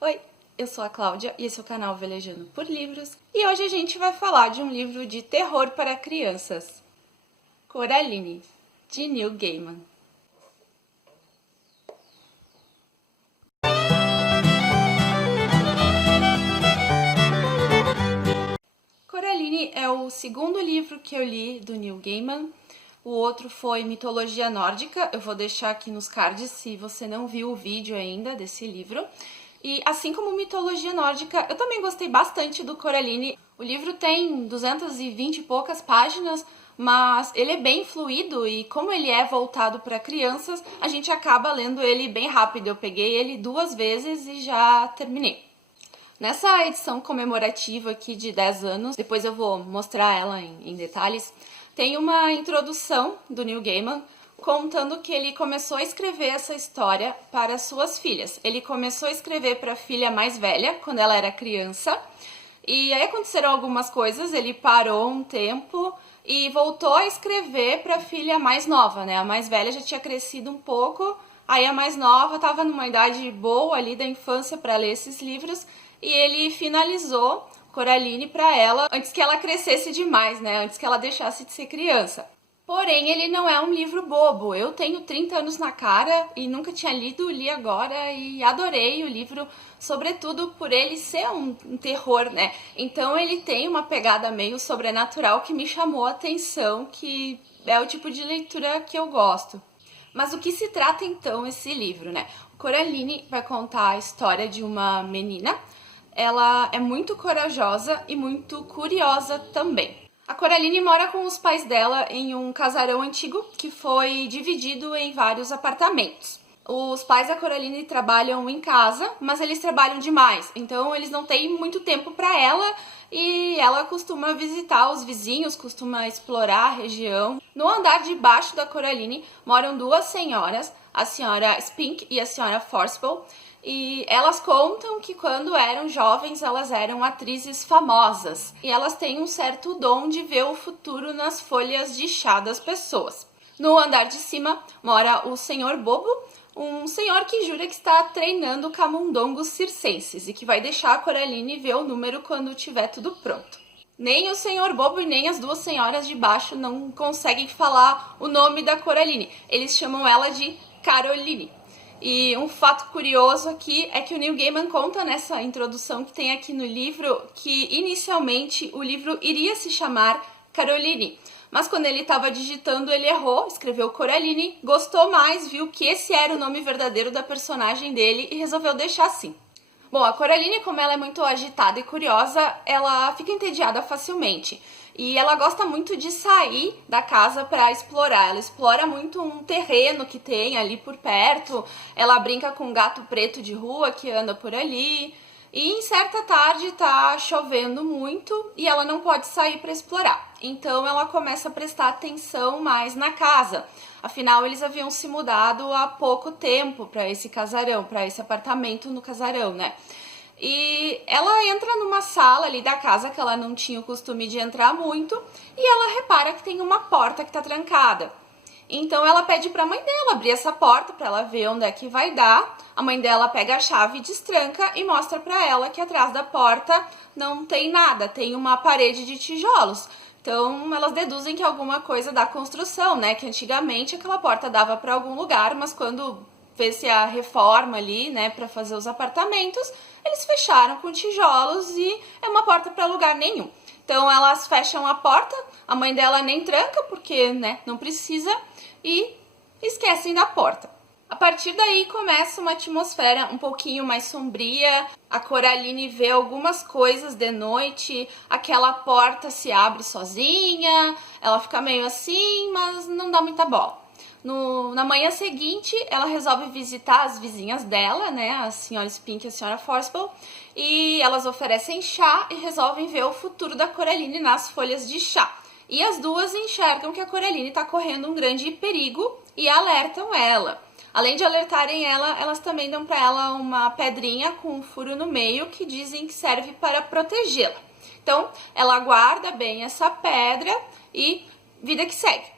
Oi, eu sou a Cláudia e esse é o canal Velejando por Livros e hoje a gente vai falar de um livro de terror para crianças, Coraline, de Neil Gaiman. Coraline é o segundo livro que eu li do Neil Gaiman. O outro foi Mitologia Nórdica, eu vou deixar aqui nos cards se você não viu o vídeo ainda desse livro. E assim como Mitologia Nórdica, eu também gostei bastante do Coraline. O livro tem 220 e poucas páginas, mas ele é bem fluido e como ele é voltado para crianças, a gente acaba lendo ele bem rápido. Eu peguei ele 2 vezes e já terminei. Nessa edição comemorativa aqui de 10 anos, depois eu vou mostrar ela em detalhes, tem uma introdução do Neil Gaiman contando que ele começou a escrever essa história para suas filhas. Ele começou a escrever para a filha mais velha, quando ela era criança, e aí aconteceram algumas coisas, ele parou um tempo e voltou a escrever para a filha mais nova, né? A mais velha já tinha crescido um pouco, aí a mais nova estava numa idade boa ali da infância para ler esses livros, e ele finalizou Coraline para ela antes que ela crescesse demais, né? Antes que ela deixasse de ser criança. Porém, ele não é um livro bobo. Eu tenho 30 anos na cara e nunca tinha lido, li agora e adorei o livro, sobretudo por ele ser um terror, né? Então ele tem uma pegada meio sobrenatural que me chamou a atenção, que é o tipo de leitura que eu gosto. Mas o que se trata então esse livro, né? Coraline vai contar a história de uma menina. Ela é muito corajosa e muito curiosa também. A Coraline mora com os pais dela em um casarão antigo que foi dividido em vários apartamentos. Os pais da Coraline trabalham em casa, mas eles trabalham demais, então eles não têm muito tempo para ela e ela costuma visitar os vizinhos, costuma explorar a região. No andar de baixo da Coraline moram 2 senhoras, a senhora Spink e a senhora Forcible, e elas contam que quando eram jovens elas eram atrizes famosas e elas têm um certo dom de ver o futuro nas folhas de chá das pessoas. No andar de cima mora o Senhor Bobo, um senhor que jura que está treinando camundongos circenses e que vai deixar a Coraline ver o número quando tiver tudo pronto. Nem o Senhor Bobo e nem as 2 senhoras de baixo não conseguem falar o nome da Coraline. Eles chamam ela de Caroline. E um fato curioso aqui é que o Neil Gaiman conta nessa introdução que tem aqui no livro que inicialmente o livro iria se chamar Caroline, mas quando ele estava digitando ele errou, escreveu Coraline, gostou mais, viu que esse era o nome verdadeiro da personagem dele e resolveu deixar assim. Bom, a Coraline, como ela é muito agitada e curiosa, ela fica entediada facilmente. E ela gosta muito de sair da casa para explorar. Ela explora muito um terreno que tem ali por perto. Ela brinca com um gato preto de rua que anda por ali. E em certa tarde tá chovendo muito e ela não pode sair para explorar. Então ela começa a prestar atenção mais na casa. Afinal, eles haviam se mudado há pouco tempo para esse casarão, para esse apartamento no casarão, né? E ela entra numa sala ali da casa que ela não tinha o costume de entrar muito e ela repara que tem uma porta que tá trancada. Então ela pede para a mãe dela abrir essa porta para ela ver onde é que vai dar. A mãe dela pega a chave, destranca e mostra para ela que atrás da porta não tem nada, tem uma parede de tijolos. Então elas deduzem que é alguma coisa da construção, né? Que antigamente aquela porta dava para algum lugar, mas quando fez-se a reforma ali, né, para fazer os apartamentos, eles fecharam com tijolos e é uma porta para lugar nenhum. Então elas fecham a porta, a mãe dela nem tranca porque, né, não precisa e esquecem da porta. A partir daí começa uma atmosfera um pouquinho mais sombria. A Coraline vê algumas coisas de noite, aquela porta se abre sozinha, ela fica meio assim, mas não dá muita bola. Na manhã seguinte, ela resolve visitar as vizinhas dela, né, a senhora Spink e a senhora Forcible, e elas oferecem chá e resolvem ver o futuro da Coraline nas folhas de chá. E as 2 enxergam que a Coraline está correndo um grande perigo e alertam ela. Além de alertarem ela, elas também dão para ela uma pedrinha com um furo no meio que dizem que serve para protegê-la. Então, ela guarda bem essa pedra e vida que segue.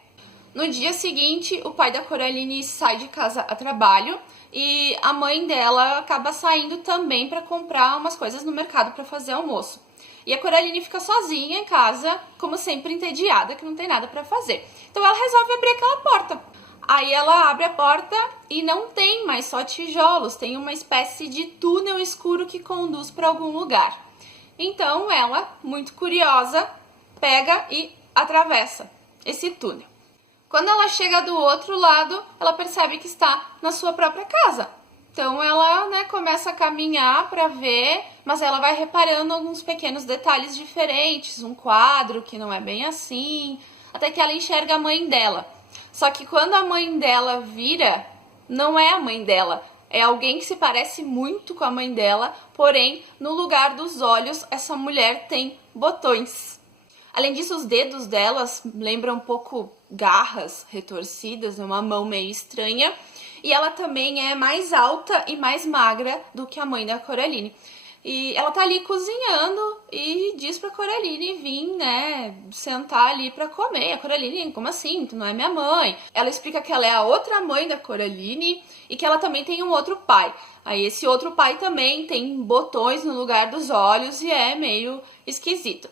No dia seguinte, o pai da Coraline sai de casa a trabalho e a mãe dela acaba saindo também para comprar umas coisas no mercado para fazer almoço. E a Coraline fica sozinha em casa, como sempre entediada, que não tem nada para fazer. Então ela resolve abrir aquela porta. Aí ela abre a porta e não tem mais só tijolos, tem uma espécie de túnel escuro que conduz para algum lugar. Então ela, muito curiosa, pega e atravessa esse túnel. Quando ela chega do outro lado, ela percebe que está na sua própria casa. Então ela, começa a caminhar para ver, mas ela vai reparando alguns pequenos detalhes diferentes, um quadro que não é bem assim, até que ela enxerga a mãe dela. Só que quando a mãe dela vira, não é a mãe dela, é alguém que se parece muito com a mãe dela, porém, no lugar dos olhos, essa mulher tem botões. Além disso, os dedos delas lembram um pouco garras retorcidas, uma mão meio estranha. E ela também é mais alta e mais magra do que a mãe da Coraline. E ela tá ali cozinhando e diz pra Coraline vir, sentar ali pra comer. A Coraline, como assim? Tu não é minha mãe. Ela explica que ela é a outra mãe da Coraline e que ela também tem um outro pai. Aí esse outro pai também tem botões no lugar dos olhos e é meio esquisito.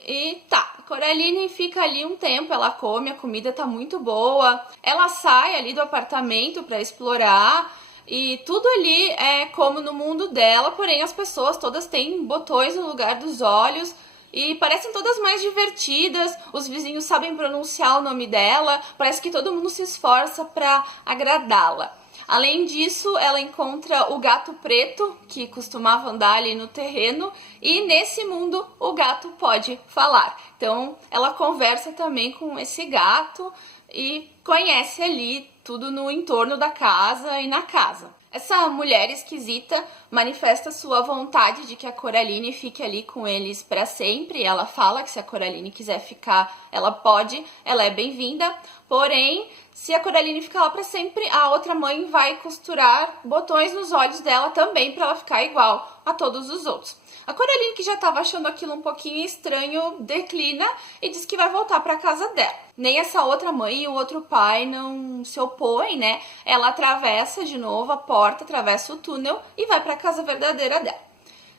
E tá, a Coraline fica ali um tempo, ela come, a comida tá muito boa. Ela sai ali do apartamento pra explorar e tudo ali é como no mundo dela, porém as pessoas todas têm botões no lugar dos olhos e parecem todas mais divertidas. Os vizinhos sabem pronunciar o nome dela, parece que todo mundo se esforça pra agradá-la. Além disso, ela encontra o gato preto, que costumava andar ali no terreno, e nesse mundo o gato pode falar. Então, ela conversa também com esse gato e conhece ali tudo no entorno da casa e na casa. Essa mulher esquisita manifesta sua vontade de que a Coraline fique ali com eles para sempre. Ela fala que se a Coraline quiser ficar, ela pode, ela é bem-vinda. Porém, se a Coraline ficar lá para sempre, a outra mãe vai costurar botões nos olhos dela também para ela ficar igual a todos os outros. A Coraline, que já estava achando aquilo um pouquinho estranho, declina e diz que vai voltar para casa dela. Nem essa outra mãe e o outro pai não se opõem, Ela atravessa de novo a porta, atravessa o túnel e vai para a casa verdadeira dela.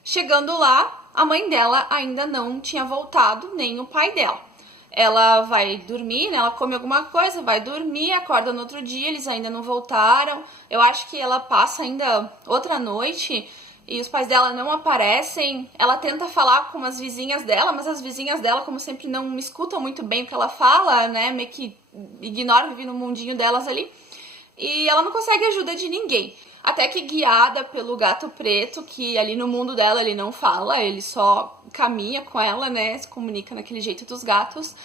Chegando lá, a mãe dela ainda não tinha voltado, nem o pai dela. Ela vai dormir, ela come alguma coisa, vai dormir, acorda no outro dia, eles ainda não voltaram. Eu acho que ela passa ainda outra noite e os pais dela não aparecem. Ela tenta falar com as vizinhas dela, mas as vizinhas dela, como sempre, não escutam muito bem o que ela fala, meio que ignoram, vivem no mundinho delas ali. E ela não consegue ajuda de ninguém. Até que, guiada pelo gato preto, que ali no mundo dela ele não fala, ele só caminha com ela, se comunica naquele jeito dos gatos,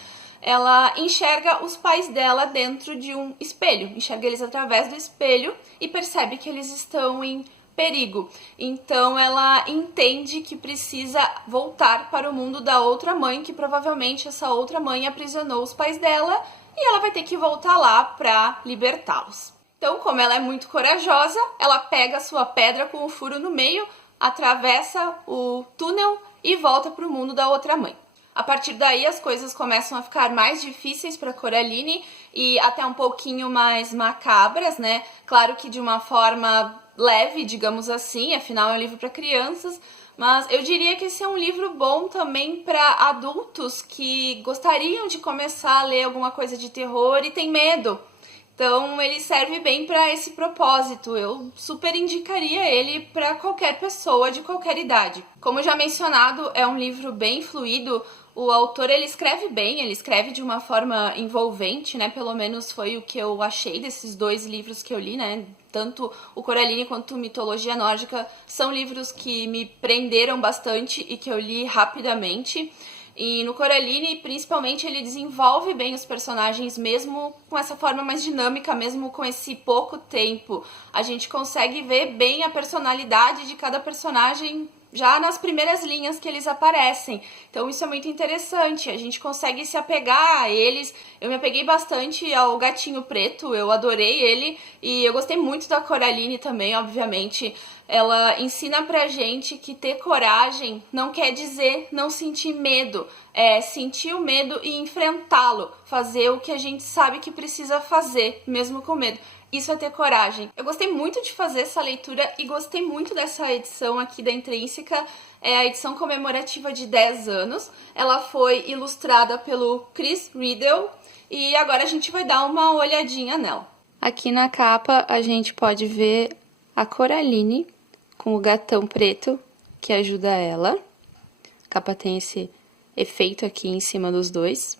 ela enxerga os pais dela dentro de um espelho, enxerga eles através do espelho e percebe que eles estão em perigo. Então ela entende que precisa voltar para o mundo da outra mãe, que provavelmente essa outra mãe aprisionou os pais dela e ela vai ter que voltar lá para libertá-los. Então, como ela é muito corajosa, ela pega a sua pedra com o furo no meio, atravessa o túnel e volta para o mundo da outra mãe. A partir daí, as coisas começam a ficar mais difíceis para Coraline e até um pouquinho mais macabras, Claro que de uma forma leve, digamos assim, afinal é um livro para crianças, mas eu diria que esse é um livro bom também para adultos que gostariam de começar a ler alguma coisa de terror e tem medo. Então ele serve bem para esse propósito. Eu super indicaria ele para qualquer pessoa de qualquer idade. Como já mencionado, é um livro bem fluido. O autor, ele escreve bem, ele escreve de uma forma envolvente, Pelo menos foi o que eu achei desses dois livros que eu li, Tanto o Coraline quanto Mitologia Nórdica são livros que me prenderam bastante e que eu li rapidamente. E no Coraline, principalmente, ele desenvolve bem os personagens, mesmo com essa forma mais dinâmica, mesmo com esse pouco tempo. A gente consegue ver bem a personalidade de cada personagem já nas primeiras linhas que eles aparecem. Então isso é muito interessante, a gente consegue se apegar a eles. Eu me apeguei bastante ao gatinho preto, eu adorei ele e eu gostei muito da Coraline também, obviamente. Ela ensina pra gente que ter coragem não quer dizer não sentir medo, é sentir o medo e enfrentá-lo, fazer o que a gente sabe que precisa fazer, mesmo com medo. Isso é ter coragem. Eu gostei muito de fazer essa leitura e gostei muito dessa edição aqui da Intrínseca. É a edição comemorativa de 10 anos. Ela foi ilustrada pelo Chris Riddle e agora a gente vai dar uma olhadinha nela. Aqui na capa a gente pode ver a Coraline com o gatão preto que ajuda ela. A capa tem esse efeito aqui em cima dos dois.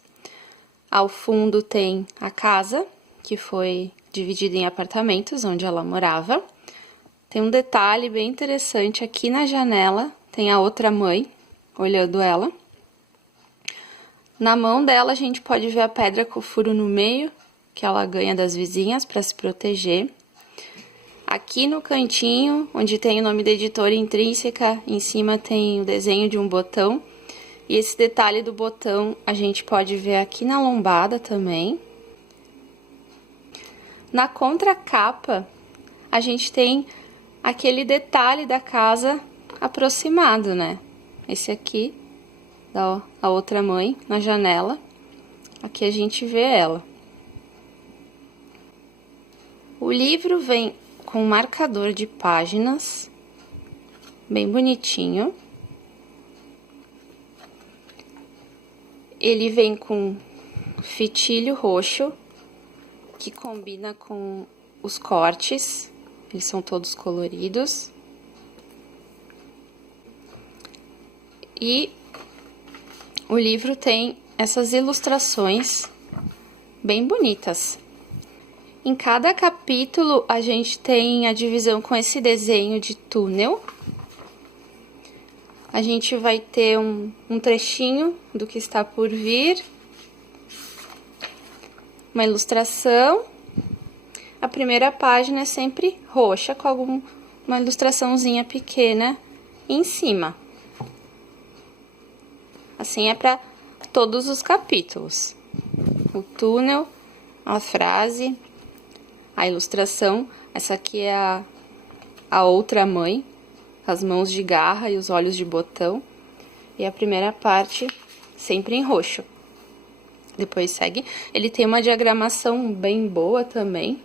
Ao fundo tem a casa, que foi dividida em apartamentos, onde ela morava. Tem um detalhe bem interessante aqui na janela, tem a outra mãe olhando ela. Na mão dela a gente pode ver a pedra com o furo no meio, que ela ganha das vizinhas para se proteger. Aqui no cantinho, onde tem o nome da editora Intrínseca, em cima tem o desenho de um botão. E esse detalhe do botão a gente pode ver aqui na lombada também. Na contracapa, a gente tem aquele detalhe da casa aproximado, né? Esse aqui, a outra mãe, na janela. Aqui a gente vê ela. O livro vem com um marcador de páginas, bem bonitinho. Ele vem com fitilho roxo, que combina com os cortes, eles são todos coloridos. E o livro tem essas ilustrações bem bonitas. Em cada capítulo a gente tem a divisão com esse desenho de túnel. A gente vai ter um trechinho do que está por vir. Uma ilustração. A primeira página é sempre roxa, com uma ilustraçãozinha pequena em cima. Assim é para todos os capítulos. O túnel, a frase, a ilustração. Essa aqui é a outra mãe, as mãos de garra e os olhos de botão. E a primeira parte sempre em roxo. Depois segue. Ele tem uma diagramação bem boa também.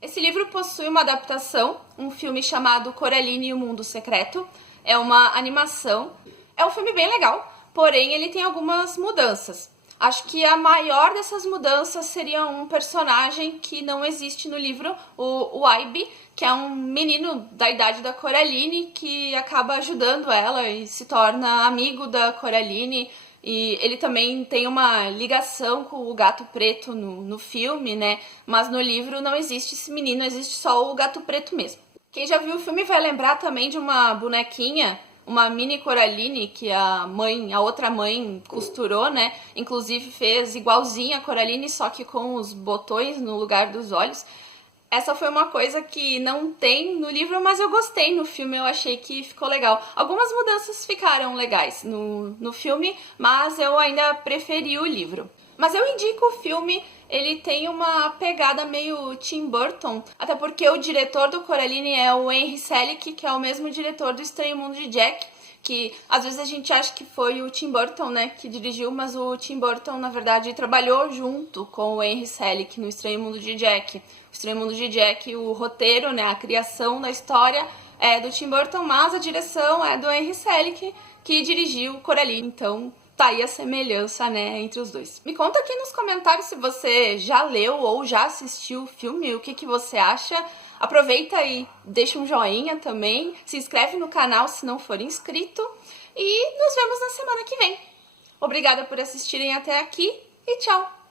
Esse livro possui uma adaptação, um filme chamado Coraline e o Mundo Secreto. É uma animação. É um filme bem legal, porém ele tem algumas mudanças. Acho que a maior dessas mudanças seria um personagem que não existe no livro, o Aiby, que é um menino da idade da Coraline que acaba ajudando ela e se torna amigo da Coraline. E ele também tem uma ligação com o Gato Preto no filme, né? Mas no livro não existe esse menino, existe só o Gato Preto mesmo. Quem já viu o filme vai lembrar também de uma bonequinha, uma mini Coraline, que a outra mãe costurou, né? Inclusive fez igualzinha a Coraline, só que com os botões no lugar dos olhos. Essa foi uma coisa que não tem no livro, mas eu gostei no filme, eu achei que ficou legal. Algumas mudanças ficaram legais no filme, mas eu ainda preferi o livro. Mas eu indico o filme, ele tem uma pegada meio Tim Burton, até porque o diretor do Coraline é o Henry Selick, que é o mesmo diretor do Estranho Mundo de Jack, que às vezes a gente acha que foi o Tim Burton, né, que dirigiu, mas o Tim Burton, na verdade, trabalhou junto com o Henry Selick no Estranho Mundo de Jack. O Estranho Mundo de Jack, o roteiro, né, a criação da história é do Tim Burton, mas a direção é do Henry Selick, que dirigiu Coraline, então tá aí a semelhança, né, entre os dois. Me conta aqui nos comentários se você já leu ou já assistiu o filme, o que você acha. Aproveita e deixa um joinha também, se inscreve no canal se não for inscrito e nos vemos na semana que vem. Obrigada por assistirem até aqui e tchau!